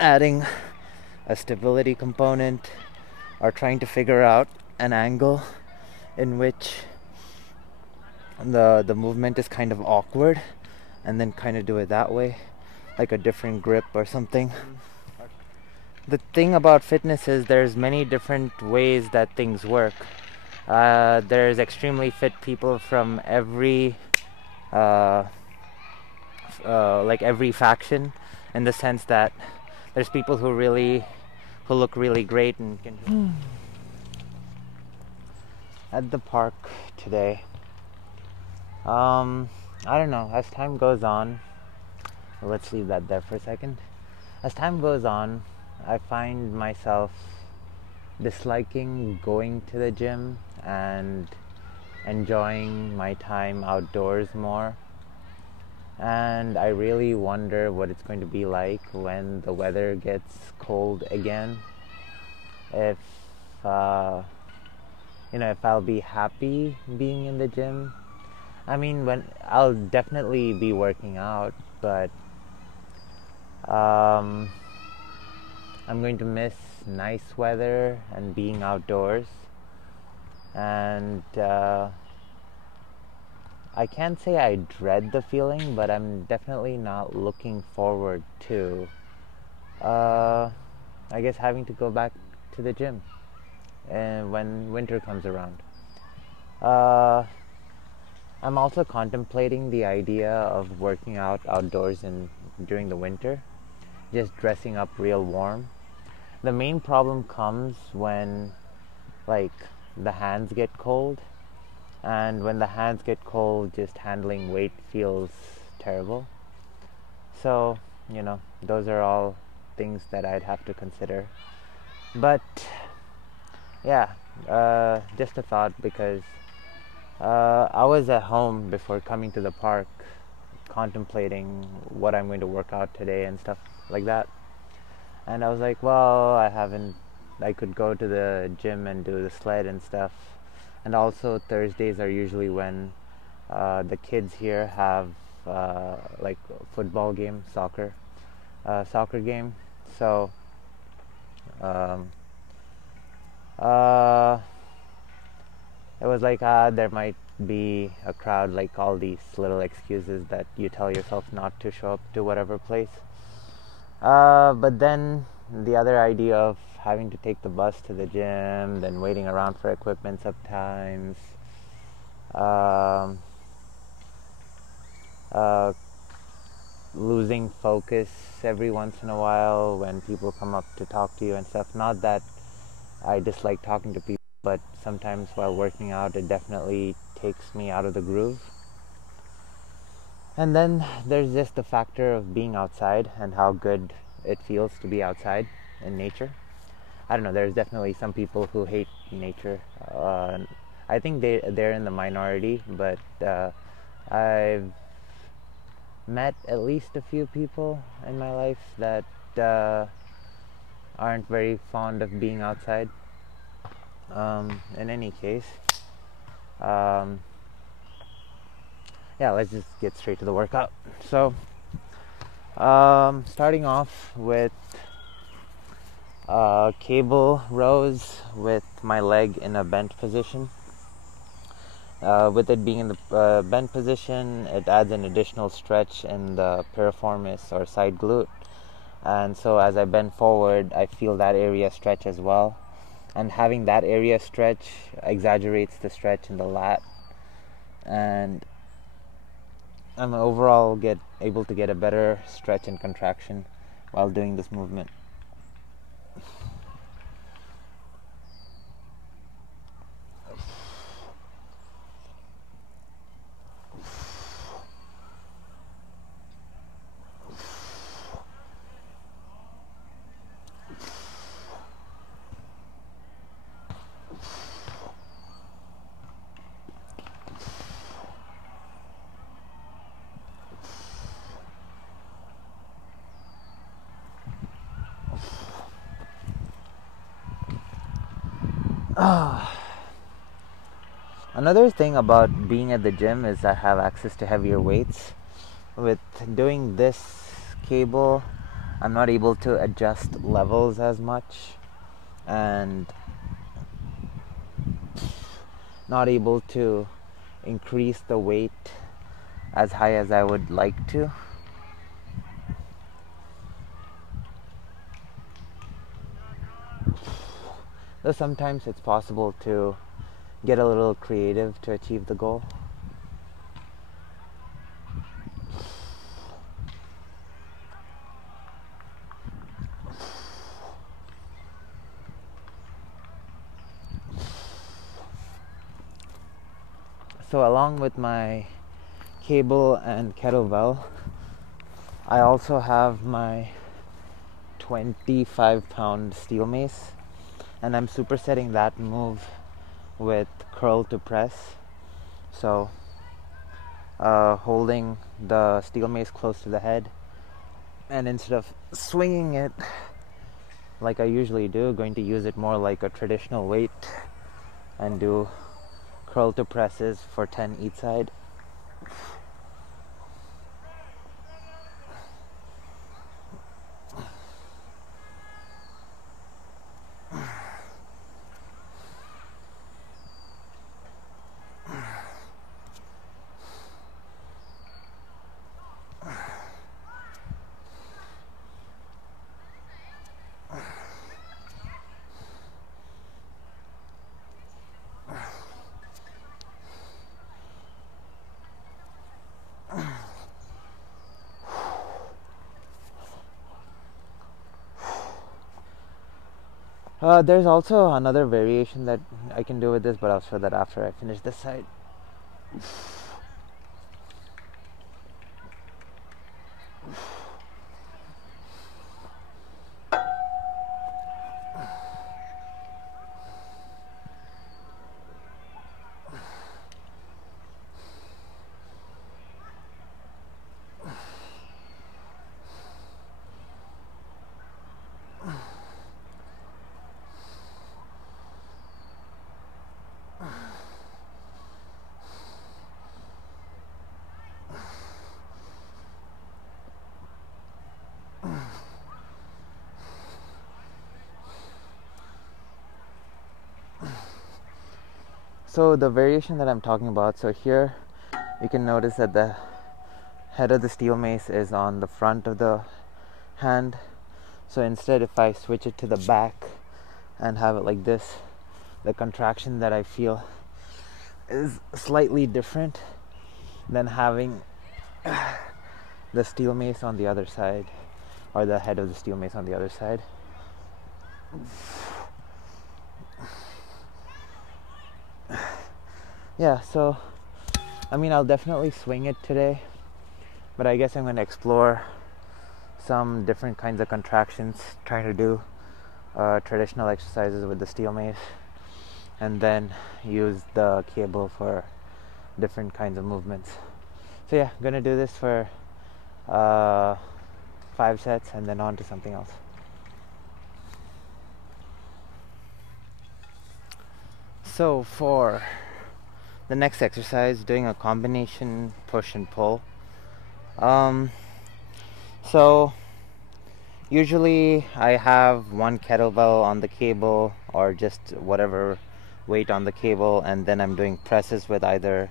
adding a stability component or trying to figure out an angle in which the movement is kind of awkward, and then kind of do it that way, like a different grip or something. The thing about fitness is there's many different ways that things work. There's extremely fit people from every like every faction, in the sense that there's people who look really great and can at the park today. I don't know, as time goes on, let's leave that there for a second. As time goes on, I find myself disliking going to the gym and enjoying my time outdoors more. And I really wonder what it's going to be like when the weather gets cold again. If if I'll be happy being in the gym. I mean, when I'll definitely be working out, but I'm going to miss nice weather and being outdoors. And I can't say I dread the feeling, but I'm definitely not looking forward to, I guess, having to go back to the gym when winter comes around. I'm also contemplating the idea of working out outdoors during the winter, just dressing up real warm. The main problem comes when, like, the hands get cold, and when the hands get cold, just handling weight feels terrible. So, those are all things that I'd have to consider. But yeah, just a thought, because I was at home before coming to the park contemplating what I'm going to work out today and stuff like that. And I was like, well, I could go to the gym and do the sled and stuff. And also Thursdays are usually when the kids here have like football game, soccer game. So it was like, there might be a crowd, like all these little excuses that you tell yourself not to show up to whatever place. But then the other idea of having to take the bus to the gym, then waiting around for equipment sometimes, losing focus every once in a while when people come up to talk to you and stuff. Not that I dislike talking to people, but sometimes while working out, it definitely takes me out of the groove. And then there's just the factor of being outside and how good it feels to be outside in nature. I don't know, there's definitely some people who hate nature. I think they're in the minority, but I've met at least a few people in my life that aren't very fond of being outside. In any case, yeah, let's just get straight to the workout. So, starting off with cable rows with my leg in a bent position. With it being in the bent position, it adds an additional stretch in the piriformis or side glute. And so as I bend forward, I feel that area stretch as well. And having that area stretch exaggerates the stretch in the lat. And I'm overall able to get a better stretch and contraction while doing this movement. Another thing about being at the gym is I have access to heavier weights. With doing this cable, I'm not able to adjust levels as much, and not able to increase the weight as high as I would like to. Though sometimes it's possible to get a little creative to achieve the goal. So along with my cable and kettlebell, I also have my 25-pound steel mace, and I'm supersetting that move with curl to press. So holding the steel mace close to the head, and instead of swinging it like I usually do, going to use it more like a traditional weight and do curl to presses for 10 each side. There's also another variation that I can do with this, but I'll show that after I finish this side. So the variation that I'm talking about, so here you can notice that the head of the steel mace is on the front of the hand. So instead, if I switch it to the back and have it like this, the contraction that I feel is slightly different than having the steel mace on the other side, or the head of the steel mace on the other side. Yeah, so I mean, I'll definitely swing it today, but I guess I'm going to explore some different kinds of contractions, trying to do traditional exercises with the steel mace, and then use the cable for different kinds of movements. So yeah, I'm going to do this for 5 sets and then on to something else. So for the next exercise, doing a combination push and pull. So usually I have one kettlebell on the cable, or just whatever weight on the cable, and then I'm doing presses with either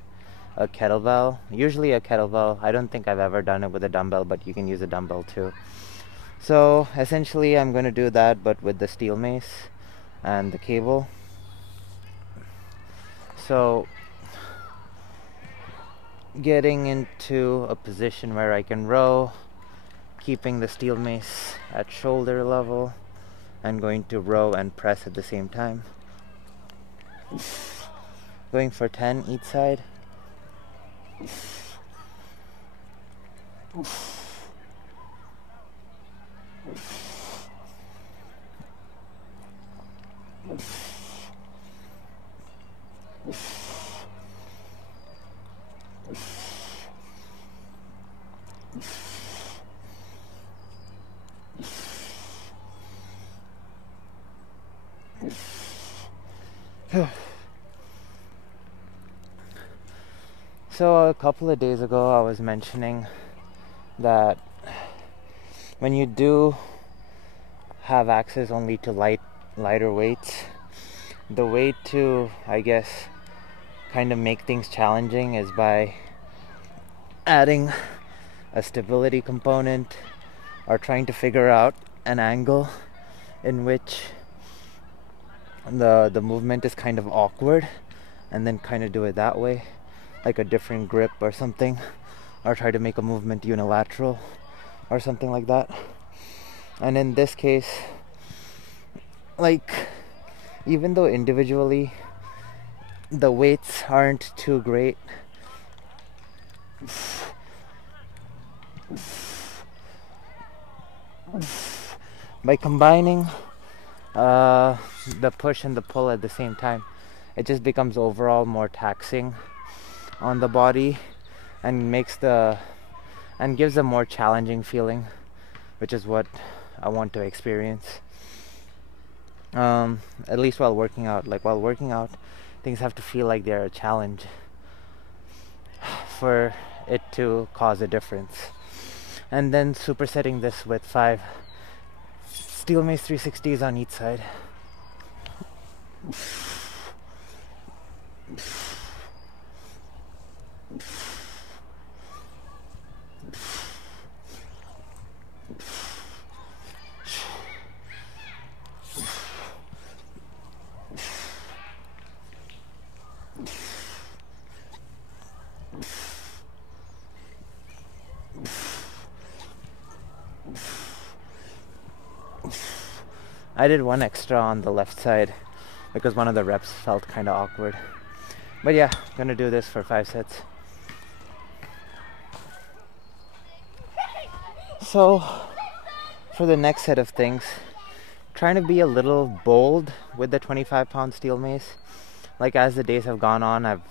a kettlebell, usually a kettlebell. I don't think I've ever done it with a dumbbell, but you can use a dumbbell too. So essentially I'm going to do that, but with the steel mace and the cable. So getting into a position where I can row, keeping the steel mace at shoulder level, and going to row and press at the same time. Going for 10 each side. So a couple of days ago I was mentioning that when you do have access only to lighter weights, the way to, I guess, kind of make things challenging is by adding a stability component, or trying to figure out an angle in which the movement is kind of awkward, and then kind of do it that way, like a different grip or something, or try to make a movement unilateral or something like that. And in this case, like, even though individually the weights aren't too great, by combining the push and the pull at the same time, it just becomes overall more taxing on the body, and gives a more challenging feeling, which is what I want to experience. At least while working out. Like, while working out, things have to feel like they're a challenge for it to cause a difference. And then supersetting this with 5 steel mace 360s on each side. I did one extra on the left side because one of the reps felt kind of awkward. But yeah, I'm gonna do this for 5 sets. So, for the next set of things, trying to be a little bold with the 25-pound steel mace. Like, as the days have gone on, I've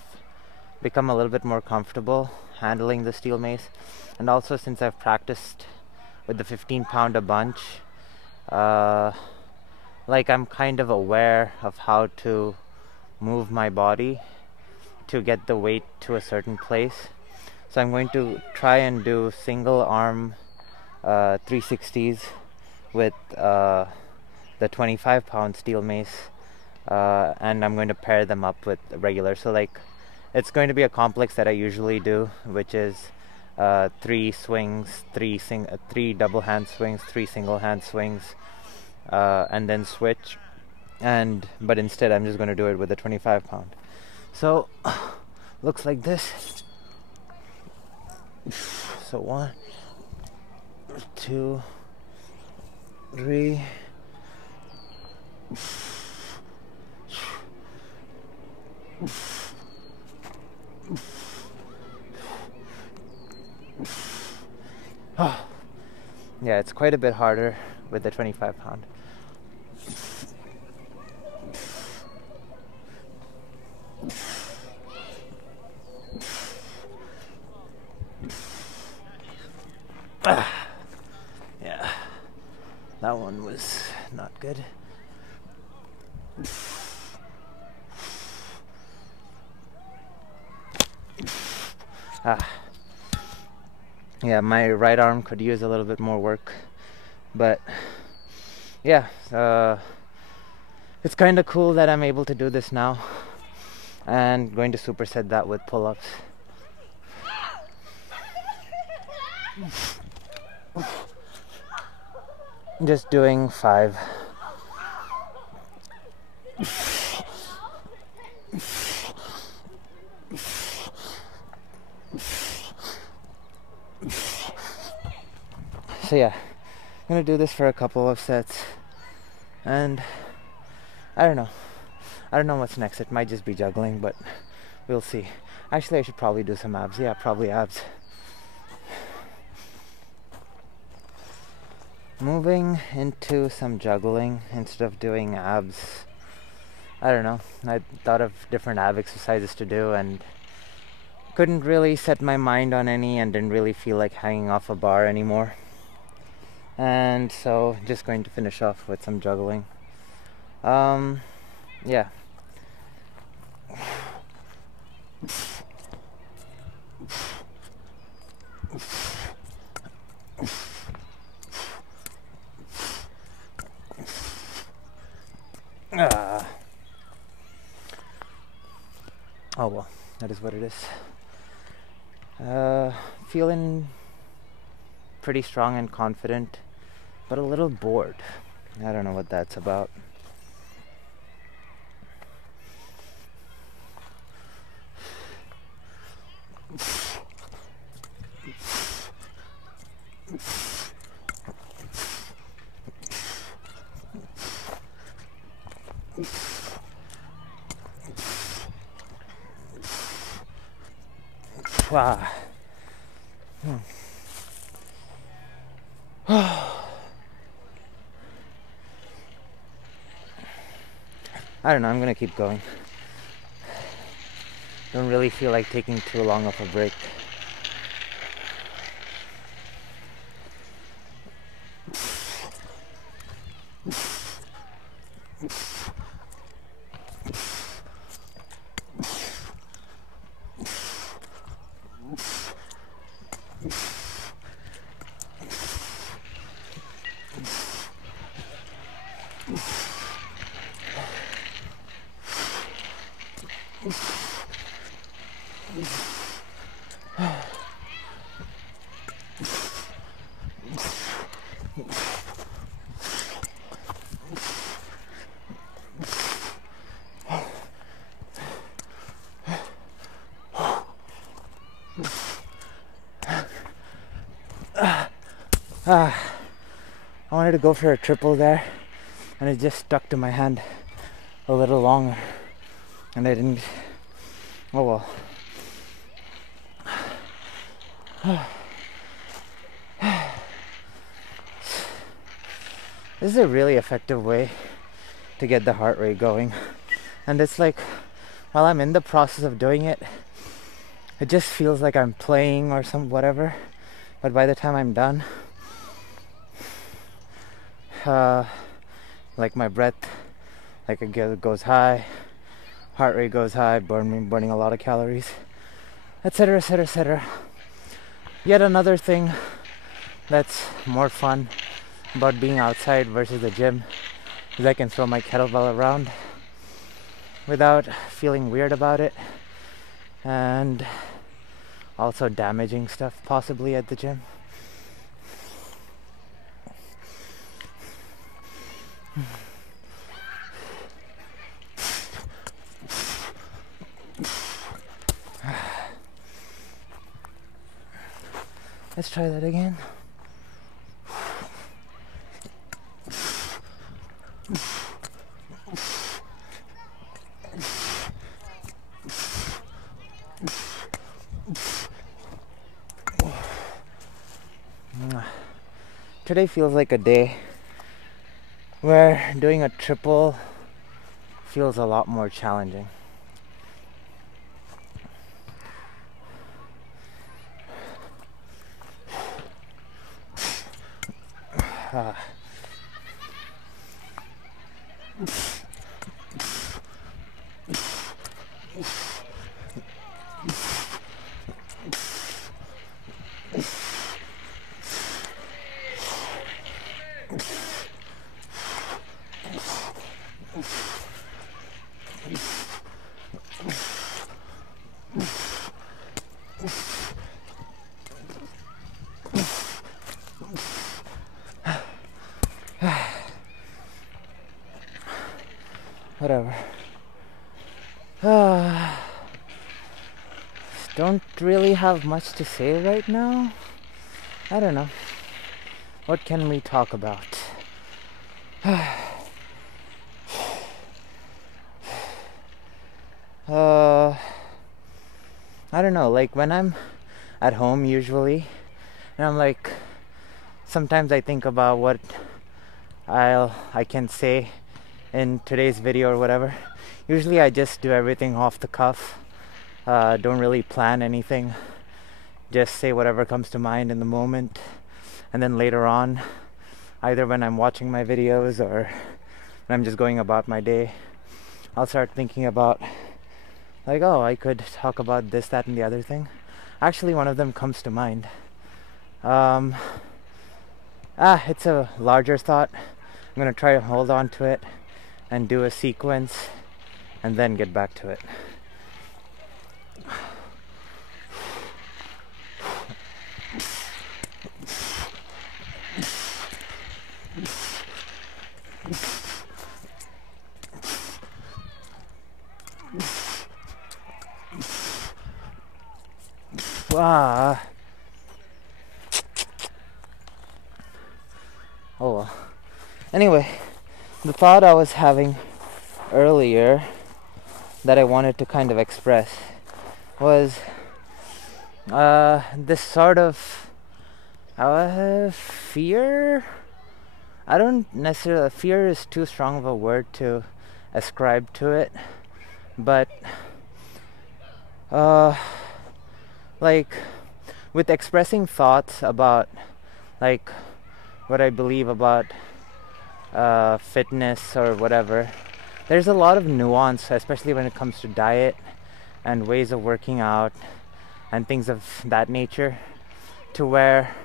become a little bit more comfortable handling the steel mace. And also, since I've practiced with the 15-pound a bunch, like, I'm kind of aware of how to move my body to get the weight to a certain place. So I'm going to try and do single arm 360s with the 25-pound steel mace, and I'm going to pair them up with regular. So, like, it's going to be a complex that I usually do, which is 3 swings, 3 double hand swings, 3 single hand swings, and then switch. But instead I'm just going to do it with the 25-pound. So looks like this. So 1, 2, 3. Yeah, it's quite a bit harder with the 25-pound. Yeah, that one was not good. Yeah, my right arm could use a little bit more work, but yeah, it's kind of cool that I'm able to do this now, and going to superset that with pull-ups. Just doing 5. So yeah, I'm gonna do this for a couple of sets, and I don't know what's next. It might just be juggling, but we'll see. Actually, I should probably do some abs. Yeah, probably abs. Moving into some juggling instead of doing abs. I don't know, I thought of different ab exercises to do and couldn't really set my mind on any, and didn't really feel like hanging off a bar anymore. And so just going to finish off with some juggling. Yeah. Oh well, that is what it is. Feeling pretty strong and confident, but a little bored. I don't know what that's about. Wow. I don't know, I'm gonna keep going. Don't really feel like taking too long of a break. I wanted to go for a triple there, and it just stuck to my hand a little longer, and I didn't. Oh well. This is a really effective way to get the heart rate going, and it's like while I'm in the process of doing it, it just feels like I'm playing or some whatever, but by the time I'm done, like my breath, like it goes high, heart rate goes high, burning a lot of calories, etc, etc, etc. Yet another thing that's more fun about being outside versus the gym is I can throw my kettlebell around without feeling weird about it, and also damaging stuff possibly at the gym. Let's try that again. Today feels like a day where doing a triple feels a lot more challenging. Whatever. Don't really have much to say right now. I don't know. What can we talk about? I don't know, like when I'm at home usually, and I'm like, sometimes I think about what I can say in today's video or whatever. Usually I just do everything off the cuff, don't really plan anything, just say whatever comes to mind in the moment, and then later on, either when I'm watching my videos or when I'm just going about my day, I'll start thinking about like, oh, I could talk about this, that, and the other thing. Actually, one of them comes to mind. It's a larger thought. I'm gonna try to hold on to it and do a sequence and then get back to it. Ah. Oh well. Anyway, the thought I was having earlier that I wanted to kind of express was this sort of fear. I don't necessarily, fear is too strong of a word to ascribe to it, but like with expressing thoughts about like what I believe about fitness or whatever, there's a lot of nuance, especially when it comes to diet and ways of working out and things of that nature, to where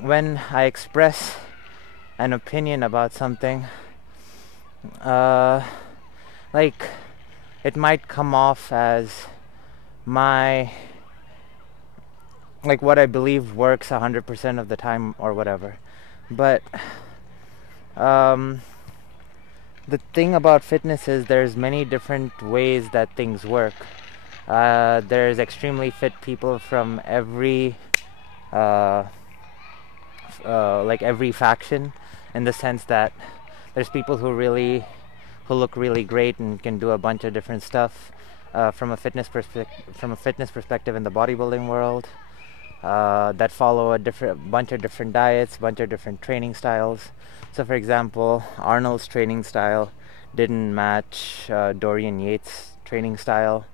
when I express an opinion about something, like it might come off as my, like what I believe works 100% of the time or whatever. But the thing about fitness is there's many different ways that things work. There's extremely fit people from every like every faction, in the sense that there's people who look really great and can do a bunch of different stuff from a fitness perspective in the bodybuilding world, that follow a bunch of different diets, bunch of different training styles. So for example, Arnold's training style didn't match Dorian Yates' training style,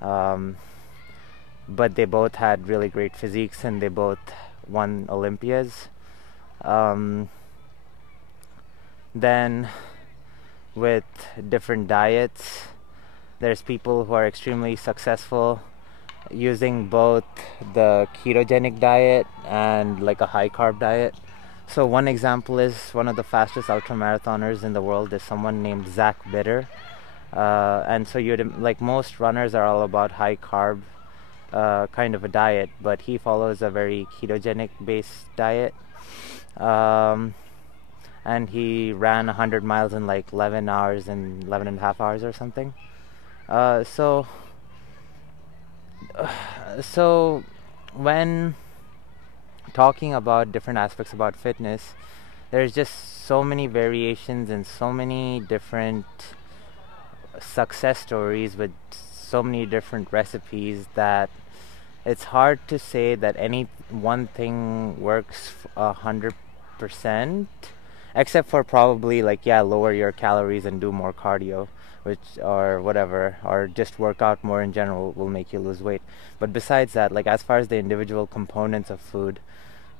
but they both had really great physiques and they both won Olympias. Then with different diets, there's people who are extremely successful using both the ketogenic diet and like a high carb diet. So one example is one of the fastest ultramarathoners in the world is someone named Zach Bitter, and so you'd like most runners are all about high carb kind of a diet, but he follows a very ketogenic based diet, and he ran 100 miles in like 11 hours and 11 and a half hours or something. So when talking about different aspects about fitness, there's just so many variations and so many different success stories with so many different recipes that it's hard to say that any one thing works 100%, except for probably like, yeah, lower your calories and do more cardio, which or whatever, or just work out more in general will make you lose weight. But besides that, like as far as the individual components of food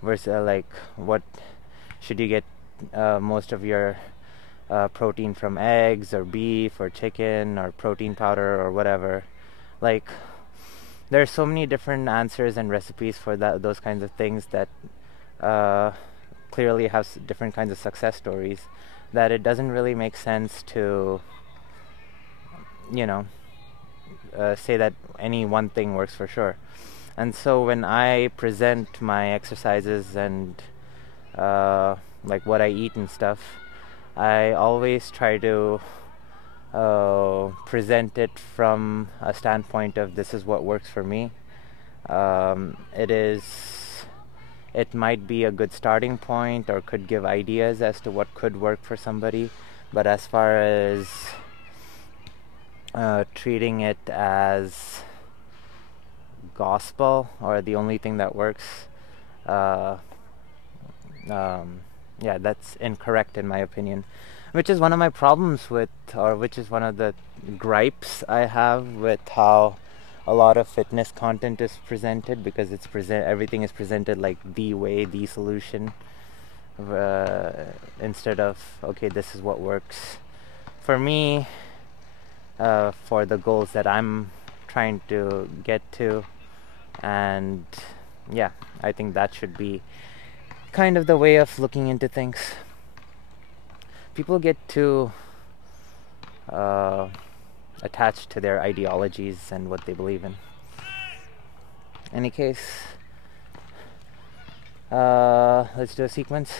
versus like what should you get most of your protein from eggs or beef or chicken or protein powder or whatever, like there's so many different answers and recipes for those kinds of things that clearly have different kinds of success stories, that it doesn't really make sense to, you know, say that any one thing works for sure. And so when I present my exercises and like what I eat and stuff, I always try to present it from a standpoint of this is what works for me. It might be a good starting point or could give ideas as to what could work for somebody, but as far as treating it as gospel or the only thing that works, yeah, that's incorrect in my opinion, which is one of my problems with, or which is one of the gripes I have with how a lot of fitness content is presented, because everything is presented like the way, the solution, instead of, okay, this is what works for me, for the goals that I'm trying to get to. And yeah, I think that should be kind of the way of looking into things. People get too attached to their ideologies and what they believe in. Any case, let's do a sequence.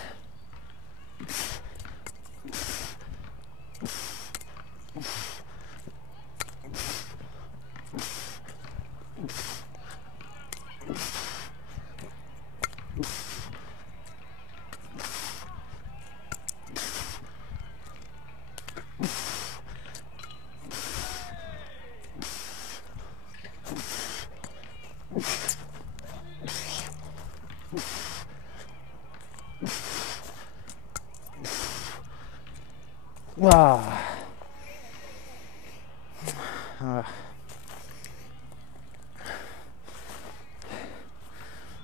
Wow.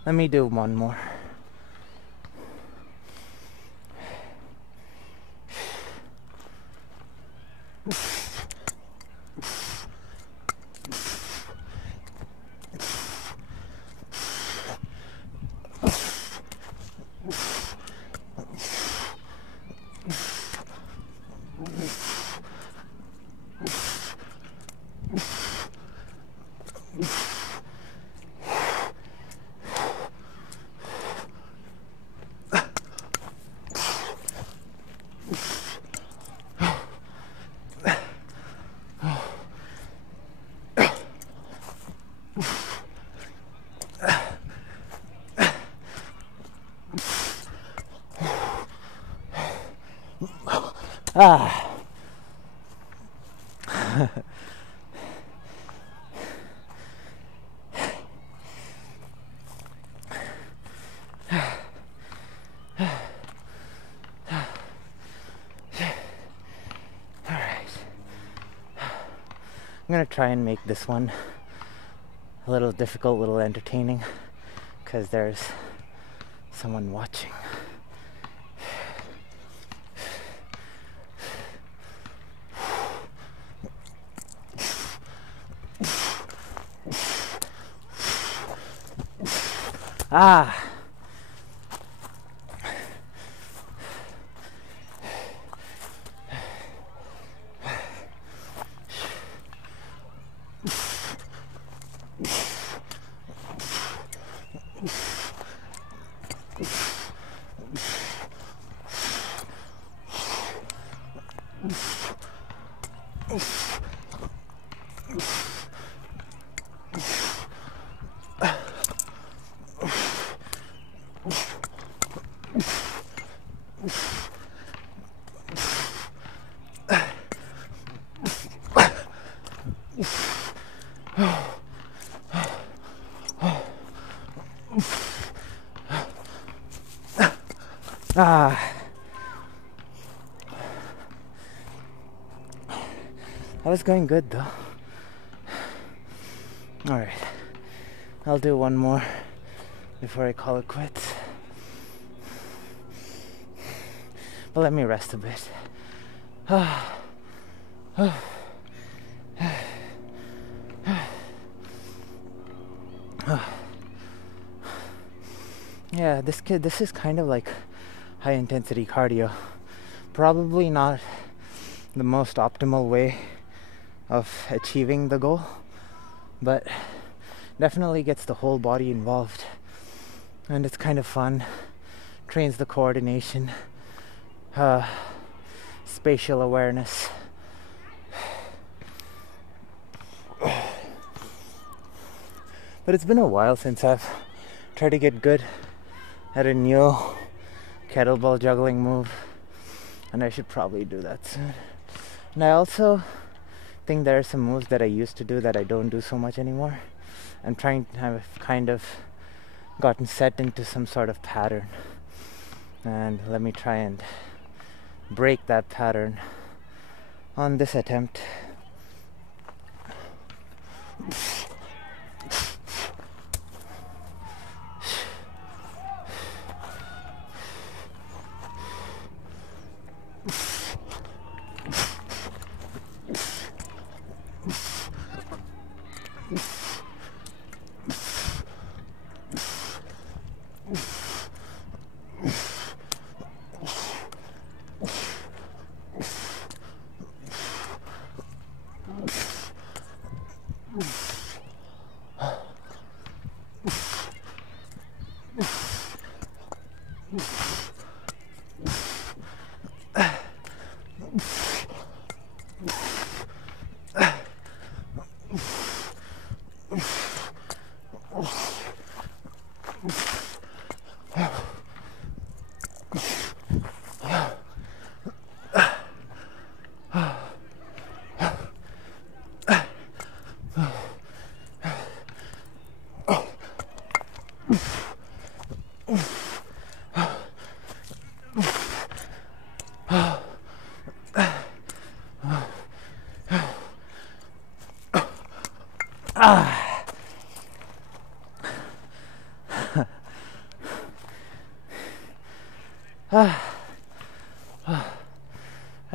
Let me do one more. Ah. I'm gonna try and make this one a little difficult, a little entertaining, because there's someone watching. Ah. Ah. That was going good though. Alright. I'll do one more before I call it quits. But let me rest a bit. Yeah, this is kind of like high intensity cardio. Probably not the most optimal way of achieving the goal, but definitely gets the whole body involved, and it's kind of fun. Trains the coordination, spatial awareness. But it's been a while since I've tried to get good at a new kettlebell juggling move, and I should probably do that soon. And I also think there are some moves that I used to do that I don't do so much anymore. I've kind of gotten set into some sort of pattern, and let me try and break that pattern on this attempt.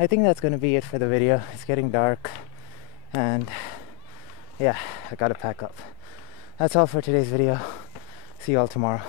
I think that's going to be it for the video. It's getting dark, and yeah, I gotta pack up. That's all for today's video. See you all tomorrow.